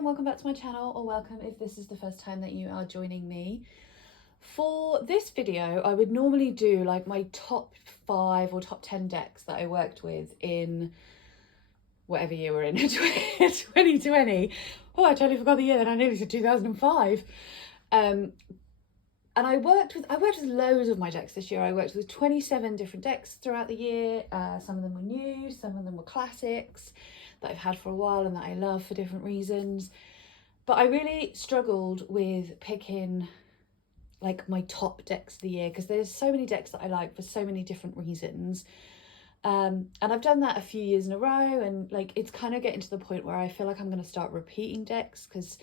and welcome back to my channel, or welcome if this is the first time that you are joining me. For this video, I would normally do like my top 5 or top 10 decks that I worked with in whatever year we're in, 2020. Oh, I totally forgot the year, and I nearly said 2005. And I worked with loads of my decks this year. I worked with 27 different decks throughout the year. Some of them were new, some of them were classics that I've had for a while and that I love for different reasons. But I really struggled with picking like my top decks of the year because there's so many decks that I like for so many different reasons. And I've done that a few years in a row, and like it's kind of getting to the point where I feel like I'm going to start repeating decks because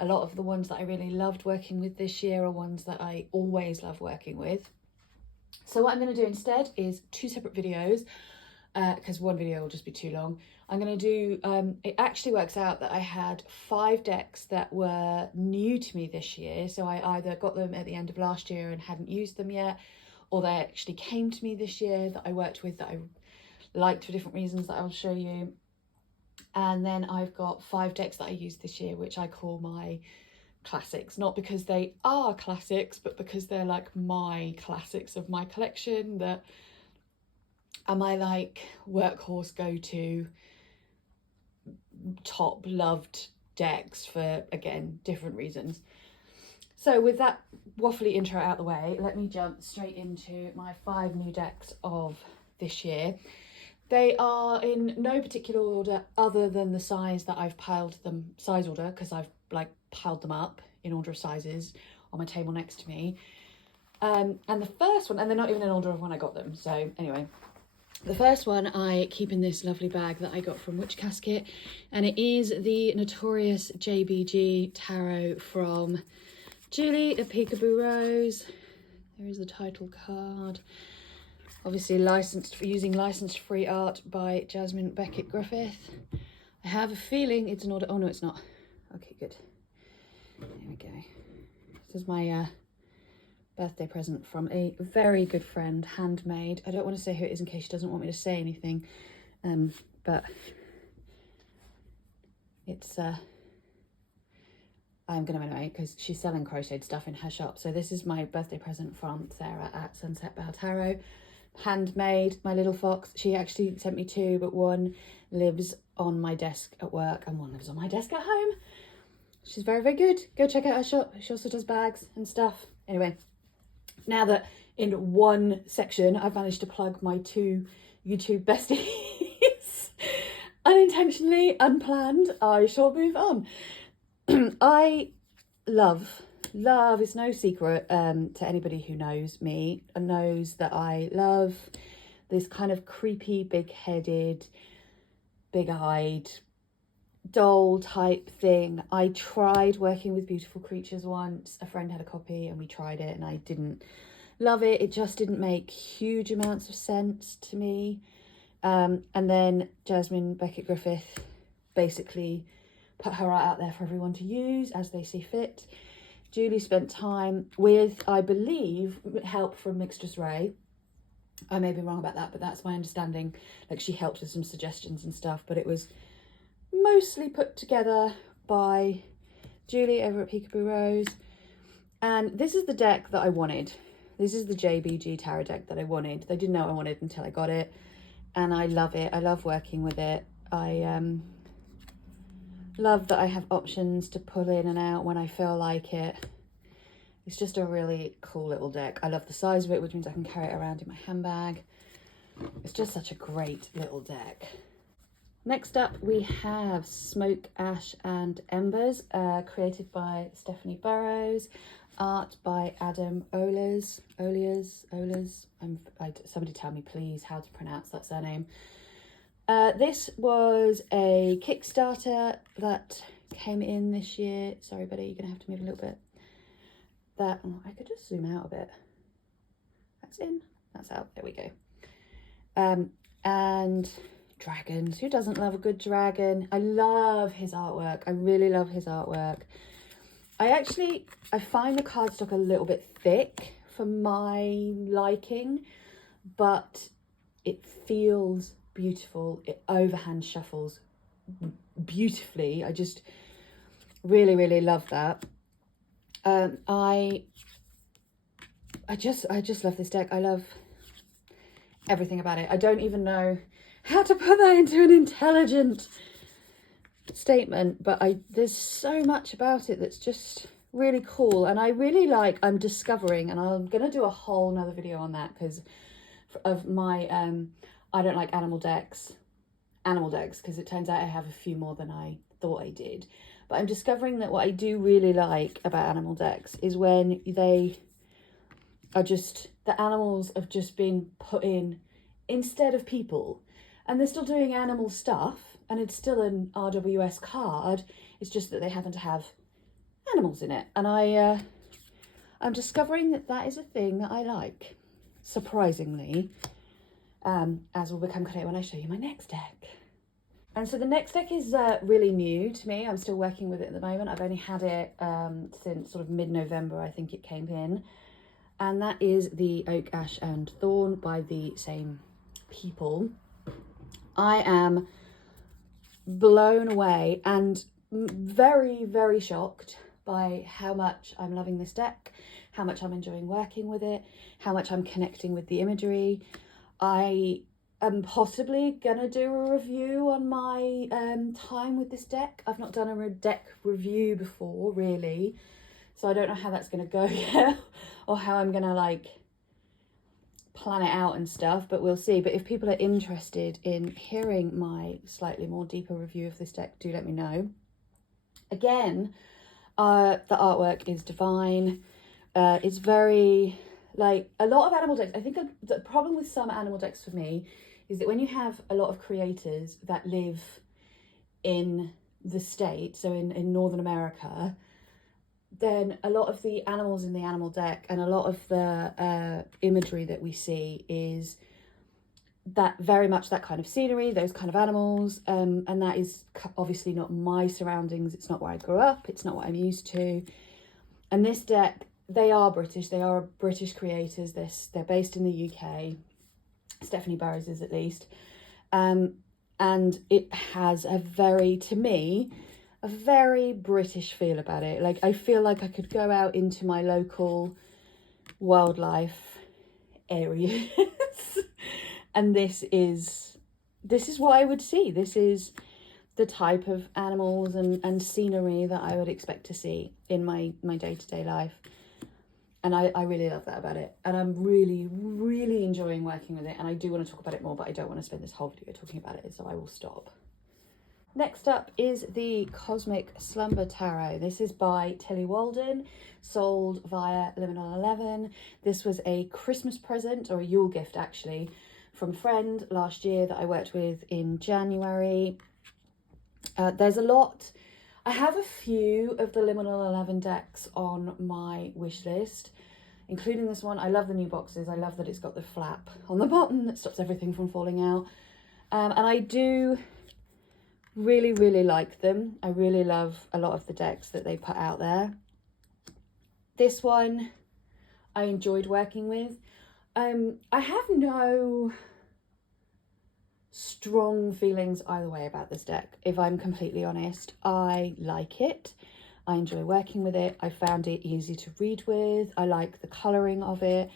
a lot of the ones that I really loved working with this year are ones that I always love working with. So what I'm going to do instead is 2 separate videos because one video will just be too long. I'm going to do, it actually works out that I had 5 decks that were new to me this year. So I either got them at the end of last year and hadn't used them yet, or they actually came to me this year that I worked with that I liked for different reasons that I'll show you. And then I've got 5 decks that I used this year, which I call my classics, not because they are classics, but because they're like my classics of my collection that are my like workhorse go-to top loved decks for, again, different reasons. So with that waffly intro out the way, let me jump straight into my 5 new decks of this year. They are in no particular order other than the size that I've piled them, size order, because I've like piled them up in order of sizes on my table next to me. And the first one, and they're not even in order of when I got them. So anyway, the first one I keep in this lovely bag that I got from Witch Casket, and it is the Notorious JBG Tarot from Julie of Peekaboo Rose. There is the title card. Obviously using licensed free art by Jasmine Beckett Griffith. I have a feeling it's an order. Oh no, it's not. Okay, good. There we go. This is my birthday present from a very good friend, handmade. I don't want to say who it is in case she doesn't want me to say anything, but it's I'm gonna anyway because she's selling crocheted stuff in her shop. So this is my birthday present from Sarah at Sunset Bow Tarot. Handmade, my little fox. She actually sent me 2, but one lives on my desk at work and one lives on my desk at home. She's very, very good. Go check out her shop. She also does bags and stuff. Anyway, now that in one section I've managed to plug my 2 YouTube besties unintentionally, unplanned, I shall move on. I love, it's no secret to anybody who knows me and knows that I love this kind of creepy, big-headed, big-eyed doll type thing. I tried working with beautiful creatures once. A friend had a copy and we tried it and I didn't love it. It just didn't make huge amounts of sense to me. And then Jasmine Beckett Griffith basically put her art out there for everyone to use as they see fit. Julie spent time with, I believe, help from Mixtress Ray. I may be wrong about that, but that's my understanding. Like, she helped with some suggestions and stuff, but it was mostly put together by Julie over at Peekaboo Rose. And this is the deck that I wanted. This is the JBG Tarot deck that I wanted. They didn't know I wanted until I got it. And I love it. I love working with it. I love that I have options to pull in and out when I feel like it. It's just a really cool little deck. I love the size of it, which means I can carry it around in my handbag. It's just such a great little deck. Next up, we have Smoke, Ash and Embers, created by Stephanie Burrows, art by Adam Ohlers. Somebody tell me please how to pronounce that surname. This was a Kickstarter that came in this year. Sorry, buddy, you're gonna have to move a little bit. I could just zoom out a bit. That's in, that's out, there we go. And dragons, who doesn't love a good dragon? I love his artwork. I really love his artwork. I find the cardstock a little bit thick for my liking, but it feels beautiful. It overhand shuffles beautifully. Really, really love that. I just love this deck. I love everything about it. I don't even know how to put that into an intelligent statement, but there's so much about it that's just really cool, and I really like, I'm discovering, and I'm gonna do a whole nother video on that because of my I don't like animal decks because it turns out I have a few more than I thought I did. But I'm discovering that what I do really like about animal decks is when they are just, the animals have just been put in instead of people, and they're still doing animal stuff, and it's still an RWS card. It's just that they happen to have animals in it, and I'm discovering that that is a thing that I like, surprisingly, as will become clear when I show you my next deck. And so the next deck is really new to me. I'm still working with it at the moment. I've only had it since sort of mid-November, I think it came in. And that is the Oak, Ash and Thorn by the same people. I am blown away and very, very shocked by how much I'm loving this deck, how much I'm enjoying working with it, how much I'm connecting with the imagery. I am possibly gonna do a review on my time with this deck. I've not done a deck review before, really, so I don't know how that's gonna go yet, or how I'm gonna like plan it out and stuff, but we'll see. But if people are interested in hearing my slightly more deeper review of this deck, do let me know. Again, the artwork is divine. It's very, like, a lot of animal decks, I think the problem with some animal decks for me is that when you have a lot of creators that live in the States, so in Northern America, then a lot of the animals in the animal deck and a lot of the imagery that we see is that very much that kind of scenery, those kind of animals, and that is obviously not my surroundings. It's not where I grew up, it's not what I'm used to. And this deck, they are British, they are British creators. They're based in the UK, Stephanie Burrows is at least, and it has a very, to me, a very British feel about it. Like, I feel like I could go out into my local wildlife areas and this is what I would see. This is the type of animals and scenery that I would expect to see in my day-to-day life. And I really love that about it. And I'm really, really enjoying working with it. And I do want to talk about it more, but I don't want to spend this whole video talking about it, so I will stop. Next up is the Cosmic Slumber Tarot. This is by Tilly Walden, sold via Liminal 11. This was a Christmas present, or a Yule gift actually, from a friend last year that I worked with in January. There's a lot. I have a few of the Liminal 11 decks on my wish list, including this one. I love the new boxes. I love that it's got the flap on the bottom that stops everything from falling out. And I do really, really like them. I really love a lot of the decks that they put out there. This one I enjoyed working with. I have no strong feelings either way about this deck, if I'm completely honest. I like it. I enjoy working with it. I found it easy to read with. I like the colouring of it.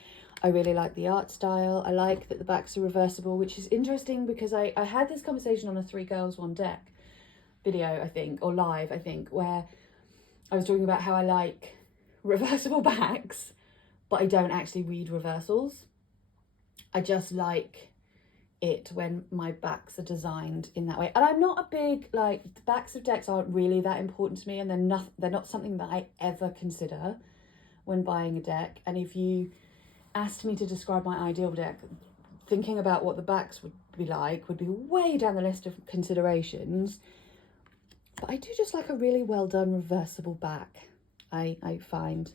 I really like the art style. I like that the backs are reversible, which is interesting because I had this conversation on a 3 Girls 1 Deck video, I think, or live, I think, where I was talking about how I like reversible backs, but I don't actually read reversals. I just like it when my backs are designed in that way. And I'm not a big, like, the backs of decks aren't really that important to me, and they're not something that I ever consider when buying a deck. And if you asked me to describe my ideal deck, thinking about what the backs would be like would be way down the list of considerations. But I do just like a really well done reversible back, I find.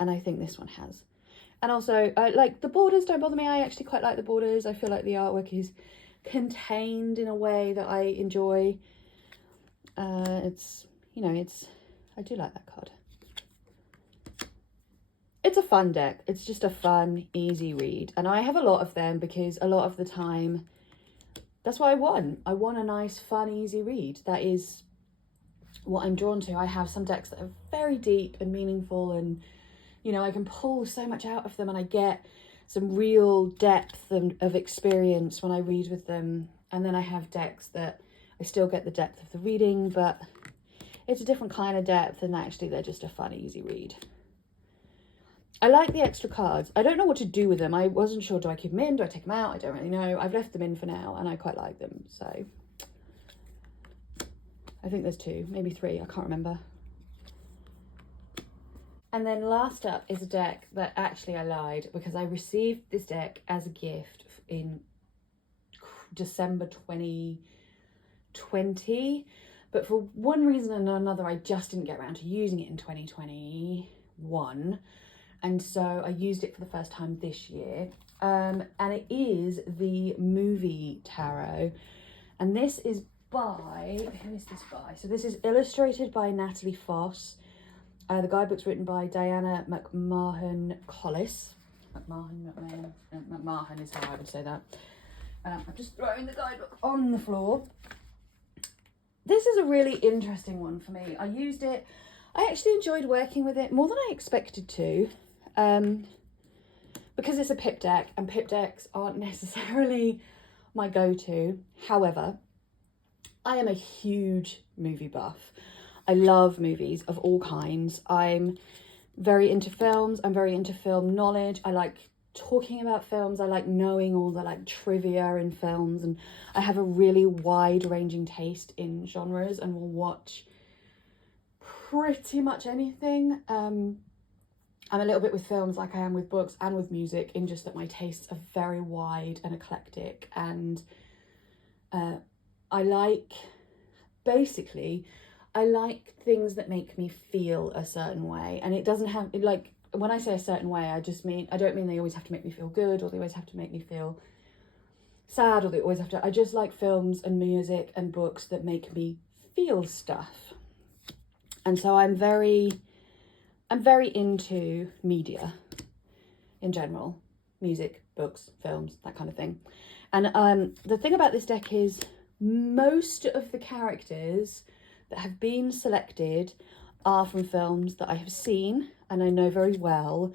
And I think this one has. And also, like, the borders don't bother me. I actually quite like the borders. I feel like the artwork is contained in a way that I enjoy. It's, you know, I do like that card. It's a fun deck. It's just a fun, easy read. And I have a lot of them because a lot of the time, that's what I want. I want a nice, fun, easy read that is what I'm drawn to. I have some decks that are very deep and meaningful, and you know, I can pull so much out of them, and I get some real depth of experience when I read with them. And then I have decks that I still get the depth of the reading, but it's a different kind of depth, and actually they're just a fun, easy read. I like the extra cards. I don't know what to do with them. I wasn't sure, do I keep them in? Do I take them out? I don't really know. I've left them in for now, and I quite like them. So I think there's 2, maybe 3. I can't remember. And then last up is a deck that actually I lied, because I received this deck as a gift in December 2020. But for one reason and another, I just didn't get around to using it in 2021. And so I used it for the first time this year. And it is the Movie Tarot. And this is by, who is this by? So this is illustrated by Natalie Foss. The guidebook's written by Diana McMahon Collis. McMahon is how I would say that. I'm just throwing the guidebook on the floor. This is a really interesting one for me. I used it, I actually enjoyed working with it more than I expected to. Because it's a pip deck, and pip decks aren't necessarily my go-to. However, I am a huge movie buff. I love movies of all kinds. I'm very into films. I'm very into film knowledge. I like talking about films. I like knowing all the like trivia in films, and I have a really wide-ranging taste in genres and will watch pretty much anything. I'm a little bit with films like I am with books and with music, in just that my tastes are very wide and eclectic, and I like things that make me feel a certain way. And it doesn't have, like, when I say a certain way, I don't mean they always have to make me feel good, or they always have to make me feel sad, or they always have to, I just like films and music and books that make me feel stuff. And so I'm very into media in general, music, books, films, that kind of thing. And the thing about this deck is most of the characters that have been selected are from films that I have seen and I know very well,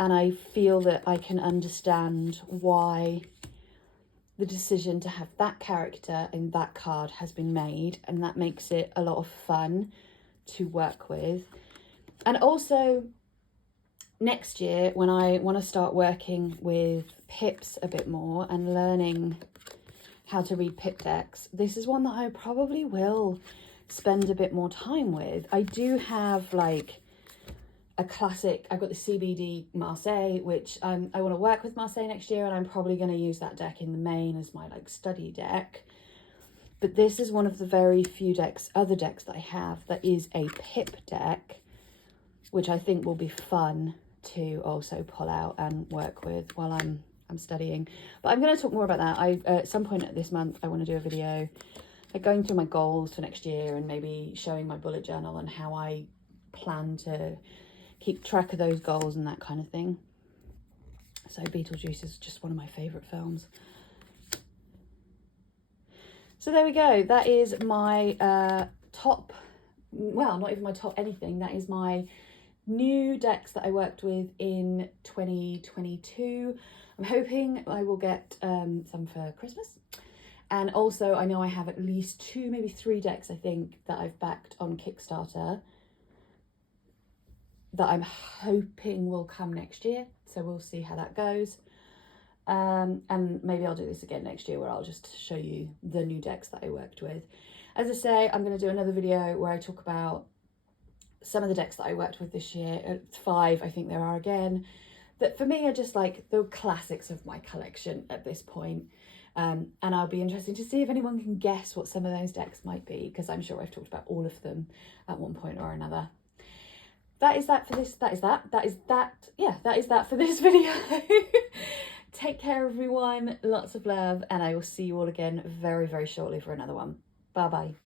and I feel that I can understand why the decision to have that character in that card has been made, and that makes it a lot of fun to work with. And also next year, when I want to start working with pips a bit more and learning how to read pip decks, this is one that I probably will spend a bit more time with. I do have like a classic, I've got the CBD Marseille, which I want to work with Marseille next year, and I'm probably going to use that deck in the main as my like study deck. But this is one of the very few other decks that I have that is a pip deck, which I think will be fun to also pull out and work with while I'm studying. But I'm going to talk more about that. At some point this month, I want to do a video like going through my goals for next year, and maybe showing my bullet journal and how I plan to keep track of those goals and that kind of thing. So Beetlejuice is just one of my favourite films. So there we go. That is my top, well, not even my top anything. That is my new decks that I worked with in 2022. I'm hoping I will get some for Christmas. And also I know I have at least 2, maybe 3 decks, I think, that I've backed on Kickstarter that I'm hoping will come next year. So we'll see how that goes. And maybe I'll do this again next year, where I'll just show you the new decks that I worked with. As I say, I'm going to do another video where I talk about some of the decks that I worked with this year. 5, I think there are again, that for me are just like the classics of my collection at this point. And I'll be interested to see if anyone can guess what some of those decks might be, because I'm sure I've talked about all of them at one point or another. That is that for this. That is that for this video. Take care, everyone. Lots of love, and I will see you all again very, very shortly for another one. Bye bye.